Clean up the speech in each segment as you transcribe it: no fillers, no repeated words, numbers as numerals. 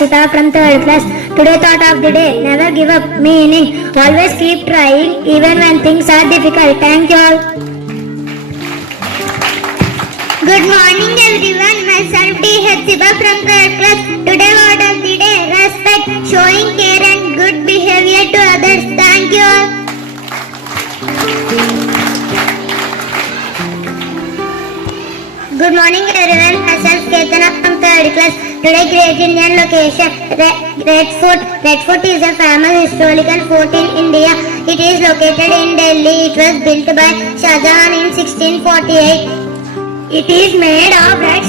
Akshita from 3rd class. Today thought of the day, never give up, meaning always keep trying even when things are difficult. Thank you all. Good morning everyone, myself D. Hepzibah from 3rd class. Today word of the day, respect, showing care and good behavior to others. Thank you all. Good morning everyone, myself Ketana from 3rd class. Today great Indian location, Red Fort. Red Fort is a famous historical fort in India. It is located in Delhi. It was built by Shah Jahan in 1648. It is made of red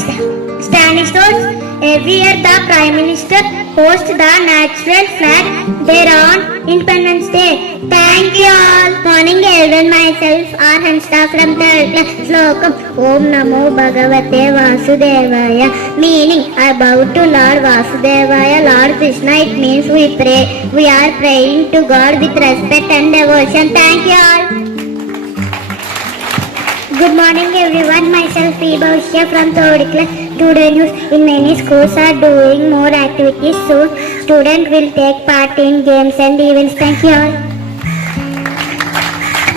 standing stones. Every year the Prime Minister hosts the national flag there on Independence Day. Thank you all. Morning everyone, myself Arhansta from 3rd class. Slokam Om Namo Bhagavate Vasudevaya, meaning I bow to Lord Vasudevaya, Lord Krishna. It means we pray. We are praying to God with respect and devotion. Thank you all. Good morning everyone, myself P. Bhavishya from 3rd class. Today news, in many schools are doing more activities soon. Students will take part in games and events. Thank you all.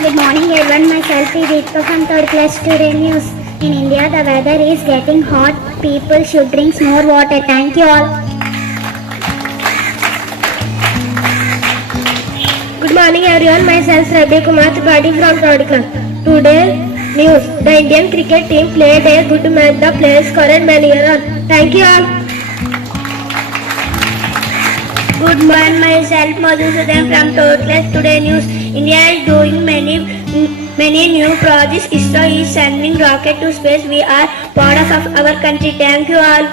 Good morning everyone, myself P. Deepika from 3rd class. Today news, in India the weather is getting hot. People should drink more water. Thank you all. Good morning everyone, myself Rabi Kumar Tripathi from 3rd class. Today news, the Indian cricket team played a good match. The players scored many runs. Thank you all. Good morning, myself Madhusudan from 3rd class. Today news, India is doing many new projects. ISRO is sending rocket to space. We are proud of our country. Thank you all.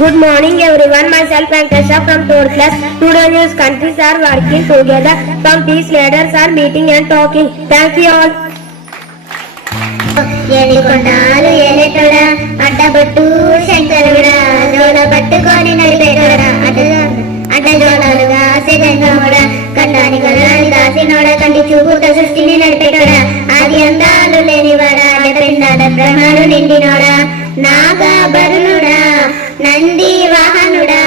Good morning everyone, myself Venkatesha from 3rd class. Today news, countries are working together. Some peace leaders are meeting and talking. Thank you all. ఏలికొండాలు ఏలేటోడా అడ్డబట్టు శంకరుడా జోల పట్టుకొని నడిపేటోడా అడ్డ జోలాలుగా సిద్ధంగా కండాని కలరాని దాసినోడా కంటి చూపుతో సృష్టిని నడిపేటోడా ఆది అందాలు లేనివాడా పిండాడ బ్రహ్మను నిండినోడా నాగాభరణుడా నంది వాహనుడా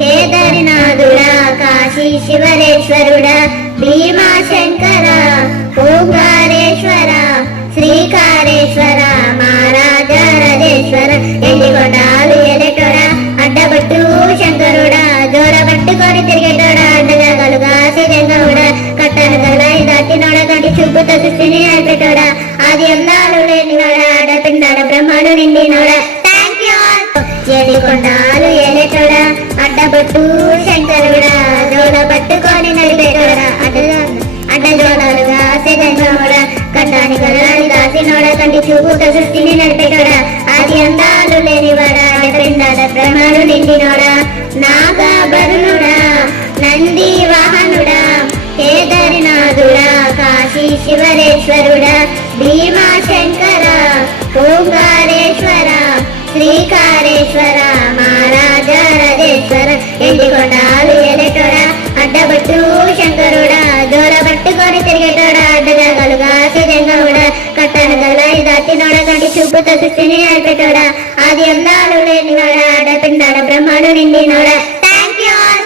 కేదారినాథుడా కాశీ శివరేశ్వరుడా భీమా శంకర ఓంకారేశ్వర శ్రీకారేశ్వర మహారాజా రాజేశ్వర ఎండికొండాలు ఎలటోడా అడ్డబట్టు శంకరుడా జోర పట్టుకొని తిరిగేటోడా అడ్డజాగలుగా సిద్ధంగా కట్టను గల్లాయి దాటినోడా కంటి చూపుతో సృష్టిని నడిపేటోడా ఆది అందాలు లేనినోడా అడ్డపిండాడ బ్రహ్మను నిండినోడా. Thank you all. ఏలికొండాలు ఏలేటోడా అడ్డబట్టు శంకరుడా జోల పట్టుకొని నడిపేటోడా అడ్డజోలాలుగా సిద్ధంగా కండాని కలరాని దాసినోడా కంటి చూపుతో సృష్టిని నడిపేటోడా ఆది అందాలు లేనివాడా పిండాడ బ్రహ్మను నిండినోడా నాగాభరణుడా నంది వాహనుడా కేదారినాథుడా కాశీ శివరేశ్వరుడా భీమా శంకర ఓంకారేశ్వర శ్రీకారేశ్వర మహారాజా రాజేశ్వర ఎండికొండాలు ఎలటోడా అడ్డబట్టు శంకరుడా జోల పట్టుకొని తిరిగేటోడా అడ్డజాగలుగా సిద్ధంగా కట్టను గల్లాయి దాటినోడా కంటి చూపుతో సృష్టిని నడిపేటోడా ఆది అందాలు లేనినోడా అడ్డపిండాడ బ్రహ్మను నిండినోడా. Thank you all.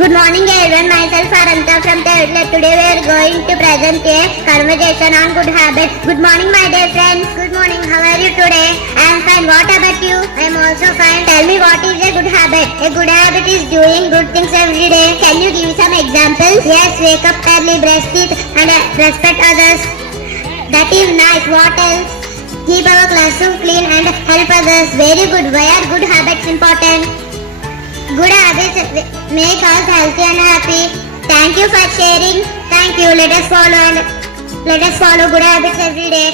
Good morning everyone, myself Samantha from 3rd class. Today we are going to present a conversation on good habits. Good morning my dear friends. Good morning, how are you today? I am fine, what about you? I am also fine. Tell me, what is a good habit? A good habit is doing good things every day. Can you give some examples? Yes, wake up early, brush teeth and respect others. That is nice. What else? Keep our classroom clean and help others. Very good. Why are good habits important? Good habits make us healthy and happy. Thank you for sharing. Thank you. Let us follow good habits every day.